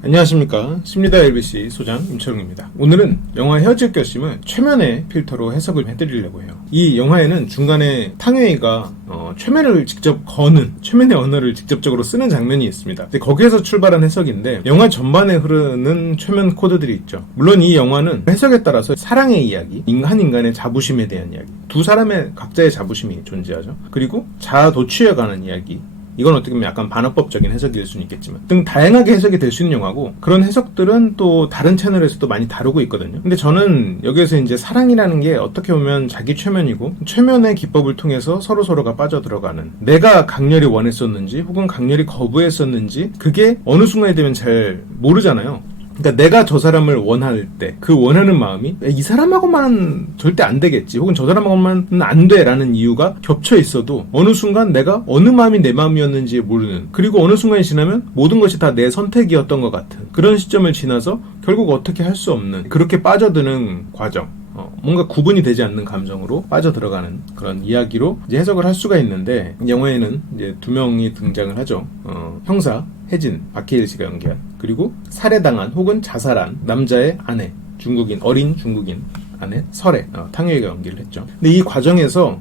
안녕하십니까. 심리다 LBC 소장 임철웅입니다. 오늘은 영화 헤어질 결심을 최면의 필터로 해석을 해드리려고 해요. 이 영화에는 중간에 탕웨이가 최면을 직접 거는 최면의 언어를 직접적으로 쓰는 장면이 있습니다. 근데 거기에서 출발한 해석인데 영화 전반에 흐르는 최면 코드들이 있죠. 물론 이 영화는 해석에 따라서 사랑의 이야기, 한 인간의 자부심에 대한 이야기, 두 사람의 각자의 자부심이 존재하죠. 그리고 자아 도취해 가는 이야기, 이건 어떻게 보면 약간 반어법적인 해석일 수는 있겠지만 등 다양하게 해석이 될 수 있는 영화고, 그런 해석들은 또 다른 채널에서도 많이 다루고 있거든요. 근데 저는 여기에서 이제 사랑이라는 게 어떻게 보면 자기 최면이고, 최면의 기법을 통해서 서로가 빠져들어가는, 내가 강렬히 원했었는지 혹은 강렬히 거부했었는지 그게 어느 순간이 되면 잘 모르잖아요. 그러니까 내가 저 사람을 원할 때 그 원하는 마음이 이 사람하고만 절대 안 되겠지, 혹은 저 사람하고만 안 돼라는 이유가 겹쳐 있어도 어느 순간 내가 어느 마음이 내 마음이었는지 모르는, 그리고 어느 순간이 지나면 모든 것이 다 내 선택이었던 것 같은 그런 시점을 지나서 결국 어떻게 할 수 없는, 그렇게 빠져드는 과정, 뭔가 구분이 되지 않는 감정으로 빠져들어가는 그런 이야기로 이제 해석을 할 수가 있는데, 영화에는 이제 두 명이 등장을 하죠. 형사 혜진, 박해일 씨가 연기한, 그리고 살해당한 혹은 자살한 남자의 아내, 중국인, 어린 중국인 아내 설애, 탕웨이가 연기를 했죠. 근데 이 과정에서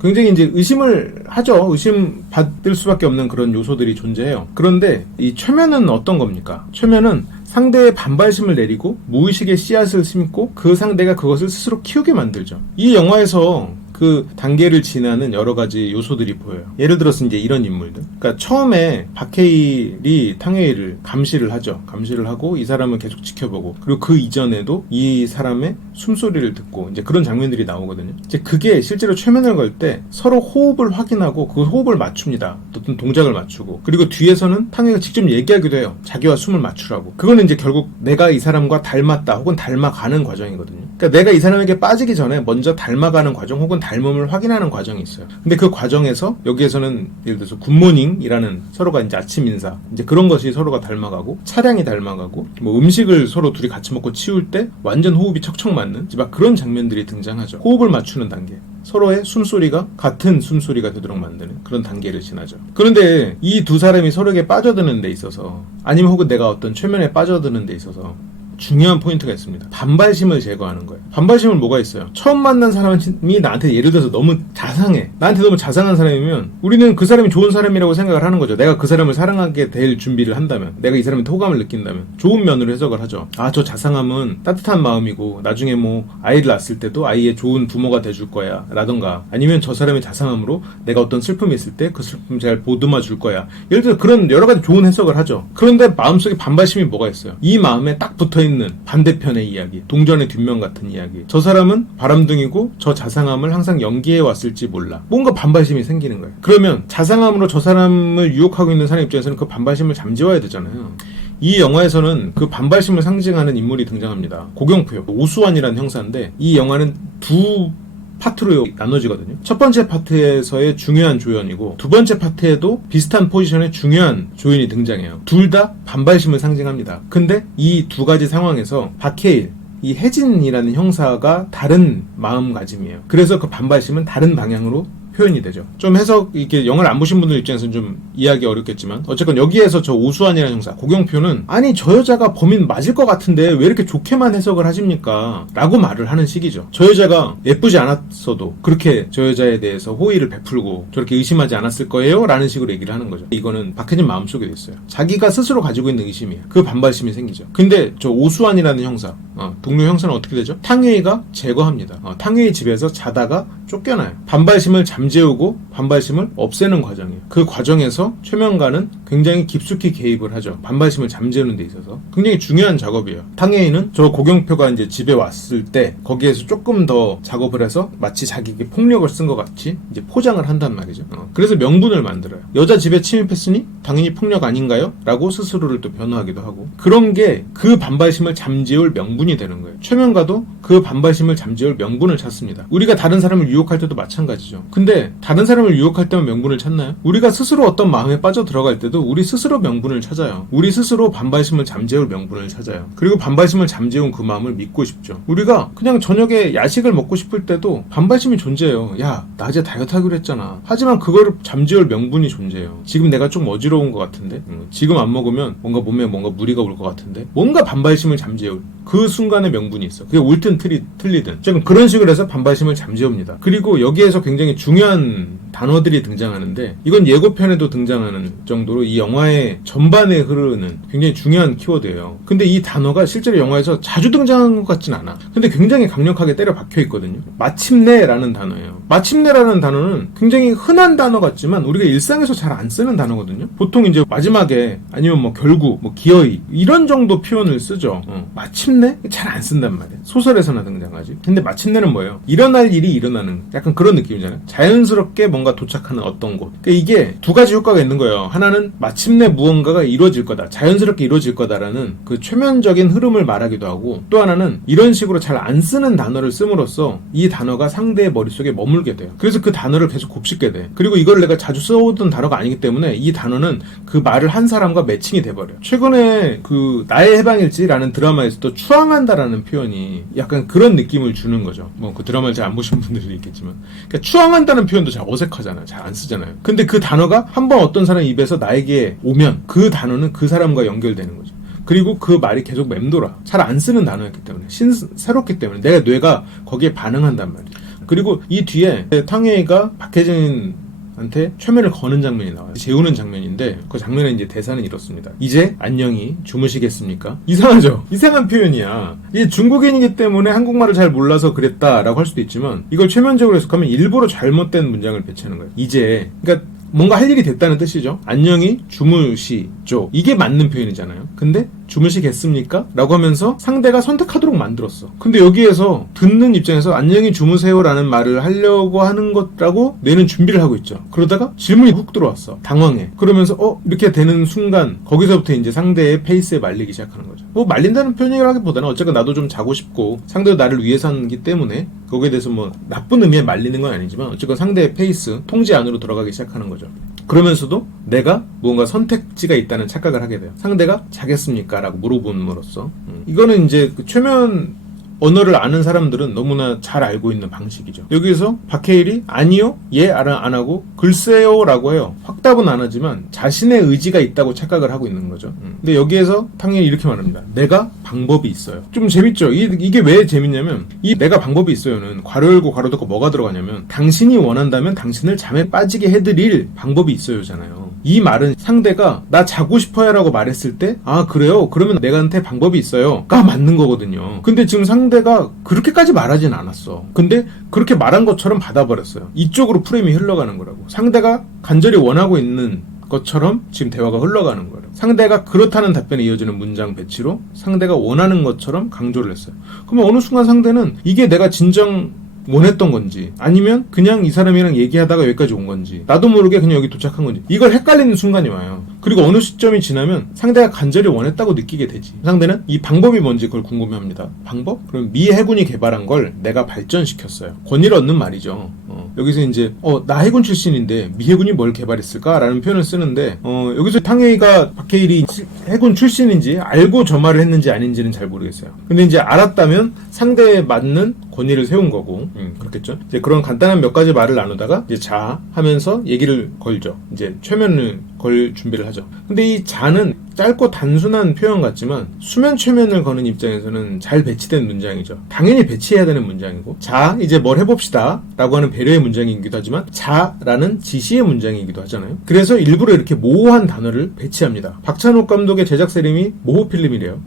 굉장히 이제 의심을 하죠. 의심 받을 수밖에 없는 그런 요소들이 존재해요. 그런데 이 최면은 어떤 겁니까? 최면은 상대의 반발심을 내리고 무의식의 씨앗을 심고 그 상대가 그것을 스스로 키우게 만들죠. 이 영화에서 그 단계를 지나는 여러 가지 요소들이 보여요. 예를 들어서 이제 이런 인물들. 그러니까 처음에 박해일이 탕웨이를 감시를 하죠. 감시를 하고 이 사람을 계속 지켜보고, 그리고 그 이전에도 이 사람의 숨소리를 듣고 이제 그런 장면들이 나오거든요. 이제 그게 실제로 최면을 걸 때 서로 호흡을 확인하고 그 호흡을 맞춥니다. 어떤 동작을 맞추고, 그리고 뒤에서는 탕웨이가 직접 얘기하기도 해요. 자기와 숨을 맞추라고. 그거는 이제 결국 내가 이 사람과 닮았다 혹은 닮아가는 과정이거든요. 그러니까 내가 이 사람에게 빠지기 전에 먼저 닮아가는 과정 혹은 닮음을 확인하는 과정이 있어요. 근데 그 과정에서 여기에서는 예를 들어서 굿모닝이라는 서로가 이제 아침 인사, 이제 그런 것이 서로가 닮아가고, 차량이 닮아가고, 뭐 음식을 서로 둘이 같이 먹고 치울 때 완전 호흡이 척척 맞는 막 그런 장면들이 등장하죠. 호흡을 맞추는 단계, 서로의 숨소리가 같은 숨소리가 되도록 만드는 그런 단계를 지나죠. 그런데 이 두 사람이 서로에게 빠져드는 데 있어서, 아니면 혹은 내가 어떤 최면에 빠져드는 데 있어서 중요한 포인트가 있습니다. 반발심을 제거하는 거예요. 반발심은 뭐가 있어요? 처음 만난 사람이 나한테 예를 들어서 너무 자상해, 나한테 너무 자상한 사람이면 우리는 그 사람이 좋은 사람이라고 생각을 하는 거죠. 내가 그 사람을 사랑하게 될 준비를 한다면, 내가 이 사람한테 호감을 느낀다면 좋은 면으로 해석을 하죠. 아, 저 자상함은 따뜻한 마음이고 나중에 뭐 아이를 낳았을 때도 아이의 좋은 부모가 돼줄 거야 라던가, 아니면 저 사람의 자상함으로 내가 어떤 슬픔이 있을 때 그 슬픔 잘 보듬어 줄 거야, 예를 들어 그런 여러 가지 좋은 해석을 하죠. 그런데 마음속에 반발심이 뭐가 있어요? 이 마음에 딱 붙어있는 반대편의 이야기, 동전의 뒷면 같은 이야기. 저 사람은 바람둥이고 저 자상함을 항상 연기해 왔을지 몰라. 뭔가 반발심이 생기는 거예요. 그러면 자상함으로 저 사람을 유혹하고 있는 사람 입장에서는 그 반발심을 잠재워야 되잖아요. 이 영화에서는 그 반발심을 상징하는 인물이 등장합니다. 고경표, 오수환이라는 형사인데, 이 영화는 두 파트로 나눠지거든요. 첫 번째 파트에서의 중요한 조연이고, 두 번째 파트에도 비슷한 포지션의 중요한 조연이 등장해요. 둘 다 반발심을 상징합니다. 근데 이 두 가지 상황에서 박해일, 이 혜진이라는 형사가 다른 마음가짐이에요. 그래서 그 반발심은 다른 방향으로 표현이 되죠. 좀 해석, 이렇게 영화를 안 보신 분들 입장에서는 좀 이해하기 어렵겠지만, 어쨌건 여기에서 저 오수환이라는 형사, 고경표는 아니 저 여자가 범인 맞을 것 같은데 왜 이렇게 좋게만 해석을 하십니까? 라고 말을 하는 식이죠. 저 여자가 예쁘지 않았어도 그렇게 저 여자에 대해서 호의를 베풀고 저렇게 의심하지 않았을 거예요? 라는 식으로 얘기를 하는 거죠. 이거는 박해진 마음속에 있어요. 자기가 스스로 가지고 있는 의심이에요. 그 반발심이 생기죠. 근데 저 오수환이라는 형사, 동료 형사는 어떻게 되죠? 탕웨이가 제거합니다. 탕웨이 집에서 자다가 쫓겨나요. 반발심을 잠재우고 반발심을 없애는 과정이에요. 그 과정에서 최면가는 굉장히 깊숙이 개입을 하죠. 반발심을 잠재우는 데 있어서 굉장히 중요한 작업이에요. 탕웨이는 저 고경표가 이제 집에 왔을 때 거기에서 조금 더 작업을 해서 마치 자기에게 폭력을 쓴 것 같이 이제 포장을 한단 말이죠. 그래서 명분을 만들어요. 여자 집에 침입했으니 당연히 폭력 아닌가요? 라고 스스로를 또 변호하기도 하고, 그런 게 그 반발심을 잠재울 명분이 명분이 되는 거예요. 최면가도 그 반발심을 잠재울 명분을 찾습니다. 우리가 다른 사람을 유혹할 때도 마찬가지죠. 근데 다른 사람을 유혹할 때만 명분을 찾나요? 우리가 스스로 어떤 마음에 빠져 들어갈 때도 우리 스스로 명분을 찾아요. 우리 스스로 반발심을 잠재울 명분을 찾아요. 그리고 반발심을 잠재운 그 마음을 믿고 싶죠. 우리가 그냥 저녁에 야식을 먹고 싶을 때도 반발심이 존재해요. 야, 낮에 다이어트 하기로 했잖아. 하지만 그거를 잠재울 명분이 존재해요. 지금 내가 좀 어지러운 것 같은데, 지금 안 먹으면 뭔가 몸에 뭔가 무리가 올 것 같은데, 뭔가 반발심을 잠재울 그 순간의 명분이 있어. 그게 옳든 틀리든. 지금 그런 식으로 해서 반발심을 잠재웁니다. 그리고 여기에서 굉장히 중요한 단어들이 등장하는데, 이건 예고편에도 등장하는 정도로 이 영화의 전반에 흐르는 굉장히 중요한 키워드예요. 근데 이 단어가 실제로 영화에서 자주 등장하는 것 같진 않아. 근데 굉장히 강력하게 때려 박혀 있거든요. 마침내라는 단어예요. 마침내라는 단어는 굉장히 흔한 단어 같지만 우리가 일상에서 잘 안 쓰는 단어거든요. 보통 이제 마지막에 아니면 뭐 결국, 뭐 기어이 이런 정도 표현을 쓰죠. 마침내? 잘 안 쓴단 말이에요. 소설에서나 등장하지. 근데 마침내는 뭐예요? 일어날 일이 일어나는 약간 그런 느낌이잖아요. 자연스럽게 뭔가 도착하는 어떤 곳. 그러니까 이게 두 가지 효과가 있는 거예요. 하나는 마침내 무언가가 이루어질 거다. 자연스럽게 이루어질 거다라는 그 최면적인 흐름을 말하기도 하고, 또 하나는 이런 식으로 잘 안 쓰는 단어를 씀으로써 이 단어가 상대의 머릿속에 머물게 돼요. 그래서 그 단어를 계속 곱씹게 돼. 그리고 이걸 내가 자주 써오던 단어가 아니기 때문에 이 단어는 그 말을 한 사람과 매칭이 돼버려요. 최근에 그 나의 해방일지라는 드라마에서도 추앙한다라는 표현이 약간 그런 느낌을 주는 거죠. 뭐 그 드라마를 잘 안 보신 분들도 있겠지만, 그러니까 추앙한다는 표현도 잘 어색하잖아요. 잘 안 쓰잖아요. 근데 그 단어가 한번 어떤 사람 입에서 나에게 오면 그 단어는 그 사람과 연결되는 거죠. 그리고 그 말이 계속 맴돌아. 잘 안 쓰는 단어였기 때문에, 새롭기 때문에 내가 뇌가 거기에 반응한단 말이에요. 그리고 이 뒤에 탕웨이가 박해진한테 최면을 거는 장면이 나와요. 재우는 장면인데 그 장면에 이제 대사는 이렇습니다. 이제 안녕히 주무시겠습니까? 이상하죠? 이상한 표현이야. 이게 중국인이기 때문에 한국말을 잘 몰라서 그랬다라고 할 수도 있지만, 이걸 최면적으로 해석하면 일부러 잘못된 문장을 배치하는 거예요. 이제, 그러니까 뭔가 할 일이 됐다는 뜻이죠. 안녕히 주무시죠. 이게 맞는 표현이잖아요. 근데 주무시겠습니까? 라고 하면서 상대가 선택하도록 만들었어. 근데 여기에서 듣는 입장에서 안녕히 주무세요 라는 말을 하려고 하는 것라고 뇌는 준비를 하고 있죠. 그러다가 질문이 훅 들어왔어. 당황해. 그러면서 이렇게 되는 순간 거기서부터 이제 상대의 페이스에 말리기 시작하는 거죠. 뭐 말린다는 표현이라기보다는 어쨌든 나도 좀 자고 싶고 상대도 나를 위해서 하기 때문에 거기에 대해서 뭐 나쁜 의미에 말리는 건 아니지만 어쨌든 상대의 페이스, 통제 안으로 들어가기 시작하는 거죠. 그러면서도 내가 무언가 선택지가 있다는 착각을 하게 돼요. 상대가 자겠습니까? 라고 물어봄으로써. 이거는 이제 그 최면 언어를 아는 사람들은 너무나 잘 알고 있는 방식이죠. 여기서 박해일이 아니요, 예, 안 하고 글쎄요 라고 해요. 확답은 안 하지만 자신의 의지가 있다고 착각을 하고 있는 거죠. 근데 여기에서 탕웨이는 이렇게 말합니다. 내가 방법이 있어요. 좀 재밌죠? 이게 왜 재밌냐면, 이 내가 방법이 있어요는 괄호 열고 괄호 닫고 뭐가 들어가냐면, 당신이 원한다면 당신을 잠에 빠지게 해드릴 방법이 있어요잖아요. 이 말은 상대가 나 자고 싶어요 라고 말했을 때, 아 그래요? 그러면 내가한테 방법이 있어요 가 맞는 거거든요. 근데 지금 상대가 그렇게까지 말하진 않았어. 근데 그렇게 말한 것처럼 받아버렸어요. 이쪽으로 프레임이 흘러가는 거라고. 상대가 간절히 원하고 있는 것처럼 지금 대화가 흘러가는 거예요. 상대가 그렇다는 답변에 이어지는 문장 배치로 상대가 원하는 것처럼 강조를 했어요. 그러면 어느 순간 상대는 이게 내가 진정 원했던 건지, 아니면 그냥 이 사람이랑 얘기하다가 여기까지 온 건지, 나도 모르게 그냥 여기 도착한 건지, 이걸 헷갈리는 순간이 와요. 그리고 어느 시점이 지나면 상대가 간절히 원했다고 느끼게 되지. 상대는 이 방법이 뭔지 그걸 궁금해합니다. 방법? 그럼 미 해군이 개발한 걸 내가 발전시켰어요. 권위를 얻는 말이죠. 여기서 이제 나 해군 출신인데 미 해군이 뭘 개발했을까? 라는 표현을 쓰는데, 여기서 탕웨이가 박해일이 해군 출신인지 알고 저 말을 했는지 아닌지는 잘 모르겠어요. 근데 이제 알았다면 상대에 맞는 권위를 세운 거고, 그렇겠죠. 이제 그런 간단한 몇 가지 말을 나누다가 이제 자 하면서 얘기를 걸죠. 이제 최면을 걸 준비를 하죠. 근데 이 자는 짧고 단순한 표현 같지만 수면 최면을 거는 입장에서는 잘 배치된 문장이죠. 당연히 배치해야 되는 문장이고, 자 이제 뭘 해봅시다 라고 하는 배려의 문장이기도 하지만 자라는 지시의 문장이기도 하잖아요. 그래서 일부러 이렇게 모호한 단어를 배치합니다. 박찬욱 감독의 제작 세림이 모호 필름이래요.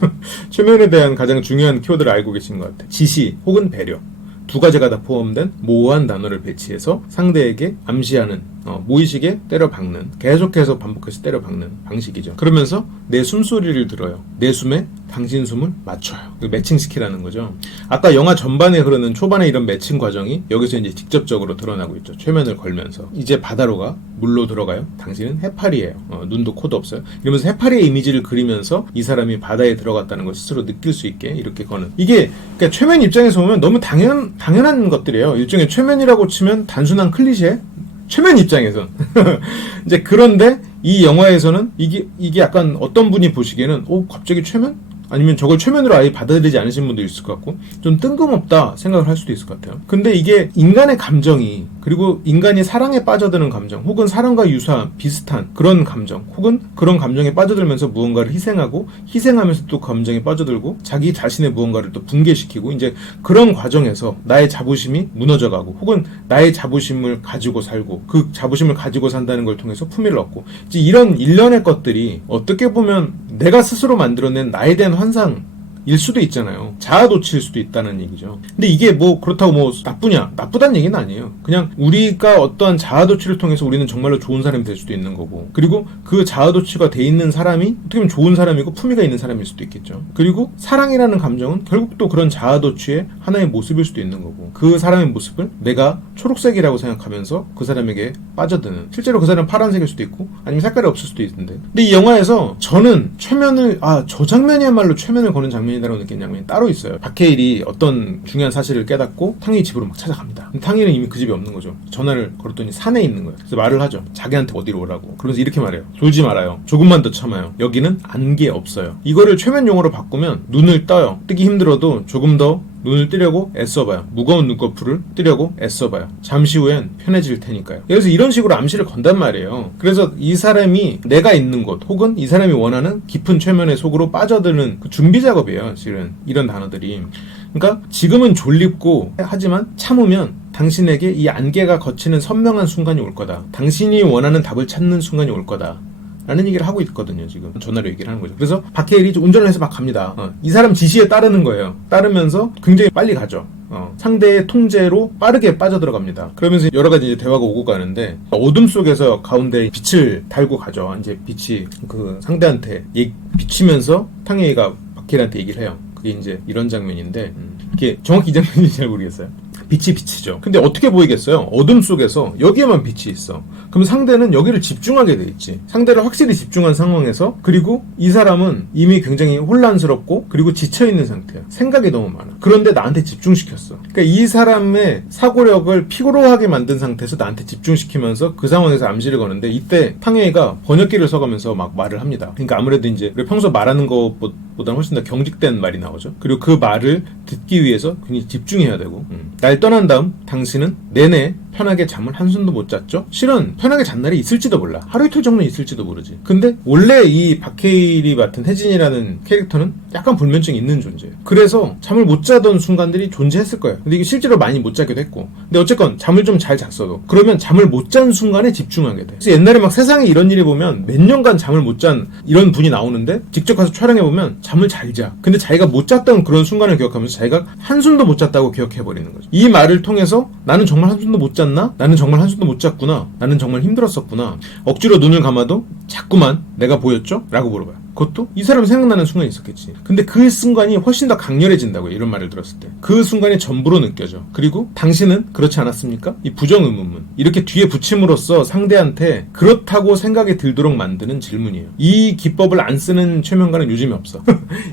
최면에 대한 가장 중요한 키워드를 알고 계신 것 같아요. 지시 혹은 배려, 두 가지가 다 포함된 모호한 단어를 배치해서 상대에게 암시하는 무의식에 때려박는, 계속해서 반복해서 때려박는 방식이죠. 그러면서 내 숨소리를 들어요. 내 숨에 당신 숨을 맞춰요. 매칭시키라는 거죠. 아까 영화 전반에 흐르는 초반에 이런 매칭 과정이 여기서 이제 직접적으로 드러나고 있죠. 최면을 걸면서. 이제 바다로 가. 물로 들어가요. 당신은 해파리예요. 눈도 코도 없어요. 이러면서 해파리의 이미지를 그리면서 이 사람이 바다에 들어갔다는 걸 스스로 느낄 수 있게 이렇게 거는. 이게 그러니까 최면 입장에서 보면 너무 당연한 것들이에요. 일종의 최면이라고 치면 단순한 클리셰? 최면 입장에선. 이제 그런데 이 영화에서는 이게 약간 어떤 분이 보시기에는 갑자기 최면? 아니면 저걸 최면으로 아예 받아들이지 않으신 분도 있을 것 같고 좀 뜬금없다 생각을 할 수도 있을 것 같아요. 근데 이게 인간의 감정이, 그리고 인간이 사랑에 빠져드는 감정, 혹은 사랑과 유사한 비슷한 그런 감정, 혹은 그런 감정에 빠져들면서 무언가를 희생하고, 희생하면서 또 감정에 빠져들고 자기 자신의 무언가를 또 붕괴시키고, 이제 그런 과정에서 나의 자부심이 무너져가고, 혹은 나의 자부심을 가지고 살고, 그 자부심을 가지고 산다는 걸 통해서 품위를 얻고, 이제 이런 일련의 것들이 어떻게 보면 내가 스스로 만들어낸 나에 대한 환상일 수도 있잖아요. 자아도취일 수도 있다는 얘기죠. 근데 이게 그렇다고 나쁘냐? 나쁘다는 얘기는 아니에요. 그냥 우리가 어떠한 자아도취를 통해서 우리는 정말로 좋은 사람이 될 수도 있는 거고, 그리고 그 자아도취가 돼 있는 사람이 어떻게 보면 좋은 사람이고 품위가 있는 사람일 수도 있겠죠. 그리고 사랑이라는 감정은 결국 또 그런 자아도취의 하나의 모습일 수도 있는 거고, 그 사람의 모습을 내가 초록색이라고 생각하면서 그 사람에게 빠져드는, 실제로 그 사람은 파란색일 수도 있고 아니면 색깔이 없을 수도 있는데, 근데 이 영화에서 저는 최면을, 저 장면이야말로 최면을 거는 장면이다라고 느낀 장면이 따로 있어요. 박해일이 어떤 중요한 사실을 깨닫고 탕웨이 집으로 막 찾아갑니다. 근데 탕웨이는 이미 그 집에 없는 거죠. 전화를 걸었더니 산에 있는 거예요. 그래서 말을 하죠. 자기한테 어디로 오라고. 그러면서 이렇게 말해요. 졸지 말아요. 조금만 더 참아요. 여기는 안개 없어요. 이거를 최면 용어로 바꾸면 눈을 떠요. 뜨기 힘들어도 조금 더 눈을 뜨려고 애써봐요. 무거운 눈꺼풀을 뜨려고 애써봐요. 잠시 후엔 편해질 테니까요. 그래서 이런 식으로 암시를 건단 말이에요. 그래서 이 사람이 내가 있는 곳, 혹은 이 사람이 원하는 깊은 최면의 속으로 빠져드는 그 준비 작업이에요. 실은 이런 단어들이. 그러니까 지금은 졸립고 하지만 참으면 당신에게 이 안개가 걷히는 선명한 순간이 올 거다. 당신이 원하는 답을 찾는 순간이 올 거다. 라는 얘기를 하고 있거든요. 지금 전화로 얘기를 하는 거죠. 그래서 박해일이 운전을 해서 막 갑니다. 이 사람 지시에 따르는 거예요. 따르면서 굉장히 빨리 가죠. 상대의 통제로 빠르게 빠져들어갑니다. 그러면서 여러 가지 이제 대화가 오고 가는데, 어둠 속에서 가운데 빛을 달고 가죠. 이제 빛이 그 상대한테 비치면서 탕웨이가 박해일한테 얘기를 해요. 그게 이제 이런 장면인데, 이게 정확히 이 장면인지 잘 모르겠어요. 빛이 비치죠. 근데 어떻게 보이겠어요? 어둠 속에서 여기에만 빛이 있어. 그럼 상대는 여기를 집중하게 돼 있지. 상대를 확실히 집중한 상황에서, 그리고 이 사람은 이미 굉장히 혼란스럽고 그리고 지쳐있는 상태야. 생각이 너무 많아. 그런데 나한테 집중시켰어. 그러니까 이 사람의 사고력을 피로하게 만든 상태에서 나한테 집중시키면서 그 상황에서 암시를 거는데, 이때 탕웨이가 번역기를 써가면서 막 말을 합니다. 그러니까 아무래도 이제 평소 말하는 것보다는 훨씬 더 경직된 말이 나오죠. 그리고 그 말을 듣기 위해서 굉장히 집중해야 되고, 날 떠난 다음 당신은 내내 편하게 잠을 한숨도 못 잤죠? 실은 편하게 잔 날이 있을지도 몰라. 하루 이틀 정도 있을지도 모르지. 근데 원래 이 박해일이 맡은 혜진이라는 캐릭터는 약간 불면증이 있는 존재예요. 그래서 잠을 못 자던 순간들이 존재했을 거예요. 근데 이게 실제로 많이 못 자기도 했고, 근데 어쨌건 잠을 좀 잘 잤어도 그러면 잠을 못 잔 순간에 집중하게 돼. 그래서 옛날에 막 세상에 이런 일이 보면 몇 년간 잠을 못 잔 이런 분이 나오는데, 직접 가서 촬영해보면 잠을 잘 자. 근데 자기가 못 잤던 그런 순간을 기억하면서 자기가 한숨도 못 잤다고 기억해버리는 거죠. 이 말을 통해서 나는 정말 한숨도 못 잤나? 나는 정말 한숨도 못 잤구나. 나는 정말 힘들었었구나. 억지로 눈을 감아도 자꾸만 내가 보였죠? 라고 물어봐요. 그것도 이 사람이 생각나는 순간이 있었겠지. 근데 그 순간이 훨씬 더 강렬해진다고요. 이런 말을 들었을 때. 그 순간이 전부로 느껴져. 그리고 당신은 그렇지 않았습니까? 이 부정의문문. 이렇게 뒤에 붙임으로써 상대한테 그렇다고 생각이 들도록 만드는 질문이에요. 이 기법을 안 쓰는 최면가는 요즘에 없어.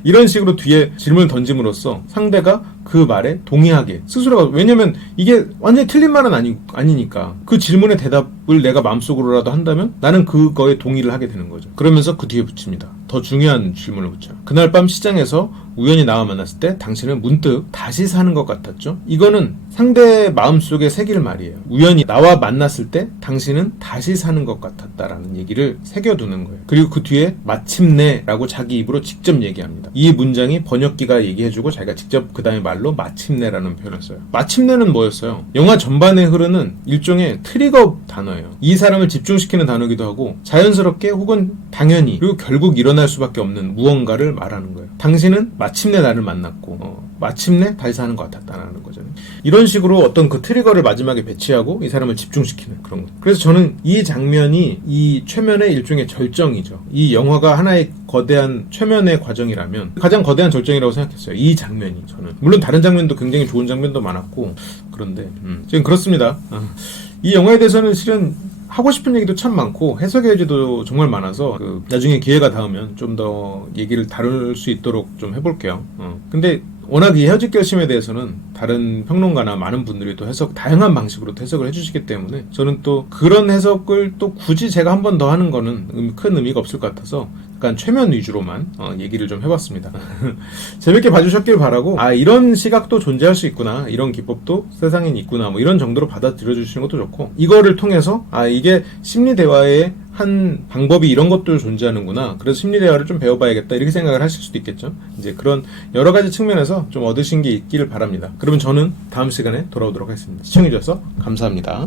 이런 식으로 뒤에 질문을 던짐으로써 상대가 그 말에 동의하게 스스로가, 왜냐면 이게 완전히 틀린 말은 아니니까 그 질문의 대답을 내가 마음속으로라도 한다면 나는 그거에 동의를 하게 되는 거죠. 그러면서 그 뒤에 붙입니다. 더 중요한 질문을 붙여요. 그날 밤 시장에서 우연히 나와 만났을 때 당신은 문득 다시 사는 것 같았죠? 이거는 상대의 마음속에 새길 말이에요. 우연히 나와 만났을 때 당신은 다시 사는 것 같았다라는 얘기를 새겨두는 거예요. 그리고 그 뒤에 마침내라고 자기 입으로 직접 얘기합니다. 이 문장이 번역기가 얘기해주고 자기가 직접 그 다음에 말로 마침내라는 표현을 써요. 마침내는 뭐였어요? 영화 전반에 흐르는 일종의 트리거 단어예요. 이 사람을 집중시키는 단어이기도 하고, 자연스럽게 혹은 당연히 그리고 결국 일어날 수밖에 없는 무언가를 말하는 거예요. 당신은 마침내 나를 만났고 마침내 발사하는 것 같았다는 거잖아요. 이런 식으로 어떤 그 트리거를 마지막에 배치하고 이 사람을 집중시키는 그런 거. 그래서 저는 이 장면이 이 최면의 일종의 절정이죠. 이 영화가 하나의 거대한 최면의 과정이라면 가장 거대한 절정이라고 생각했어요. 이 장면이 저는. 물론 다른 장면도 굉장히 좋은 장면도 많았고 그런데 지금 그렇습니다. 이 영화에 대해서는 실은 하고 싶은 얘기도 참 많고 해석의 여지도 정말 많아서 나중에 기회가 닿으면 좀 더 얘기를 다룰 수 있도록 좀 해볼게요. 근데 워낙 이 헤어질 결심에 대해서는 다른 평론가나 많은 분들이 또 다양한 방식으로 해석을 해주시기 때문에 저는 또 그런 해석을 또 굳이 제가 한 번 더 하는 거는 큰 의미가 없을 것 같아서 약간 최면 위주로만 얘기를 좀 해봤습니다. 재밌게 봐주셨길 바라고 이런 시각도 존재할 수 있구나, 이런 기법도 세상엔 있구나, 뭐 이런 정도로 받아들여 주시는 것도 좋고, 이거를 통해서 이게 심리 대화의 한 방법이 이런 것도 존재하는구나, 그래서 심리 대화를 좀 배워봐야겠다, 이렇게 생각을 하실 수도 있겠죠. 이제 그런 여러 가지 측면에서 좀 얻으신 게 있기를 바랍니다. 그러면 저는 다음 시간에 돌아오도록 하겠습니다. 시청해주셔서 감사합니다.